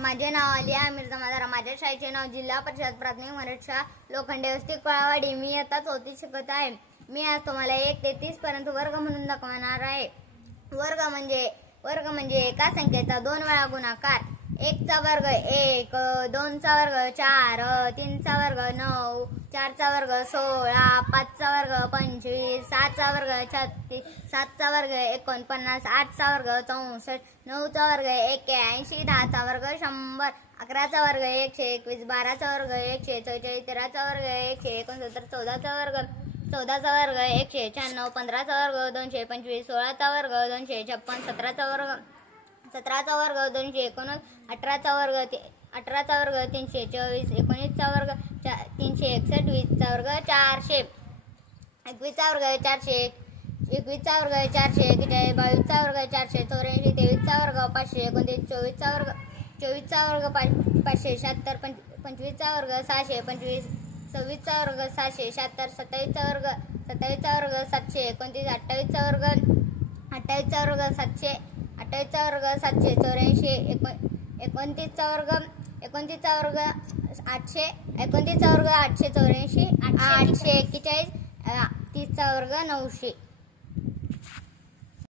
माझे नाव आलिया मिर्झा मदारा। माझ्या शाळेचे नाव जिल्हा परिषद प्राथमिक मराठी शाळा लोखंडे वस्ती कोळावाडी। मी आता 4थी शिकत आहे। मी आज तुम्हाला 1 ते 30 पर्यंत वर्ग म्हणून दाखवणार आहे। वर्ग म्हणजे एका संख्येचा 2 वेळा गुणाकार। 1 चा वर्ग 1, 2 चा वर्ग 4, 3 चा वर्ग 9, 4 चा वर्ग 16, 5 चा वर्ग 25, 6 चा वर्ग 36, 7 चा वर्ग 49, 8 चा वर्ग 64, 9 चा वर्ग 81, 10 चा वर्ग 100, 11 चा वर्ग 121, 12 चा वर्ग 144, 13 चा वर्ग 169, 14 चा वर्ग 196, 15 चा वर्ग 225, 16 चा वर्ग 256, 17 चा वर्ग 219, 18 चा वर्ग 324, 19 चा वर्ग 361, 20 चा वर्ग 400, 21 चा वर्ग 400, 21 चा वर्ग 441, 22 चा वर्ग 484, 23 चा वर्ग 500, 24 चा वर्ग 576, 25 चा वर्ग 625, 26 चा वर्ग 776, 27 चा वर्ग 700, 29, 28 चा वर्ग 700, 28 चा वर्ग 784, 29 चा वर्ग 800, 29 चा वर्ग 884, 841, 30 चा वर्ग 900।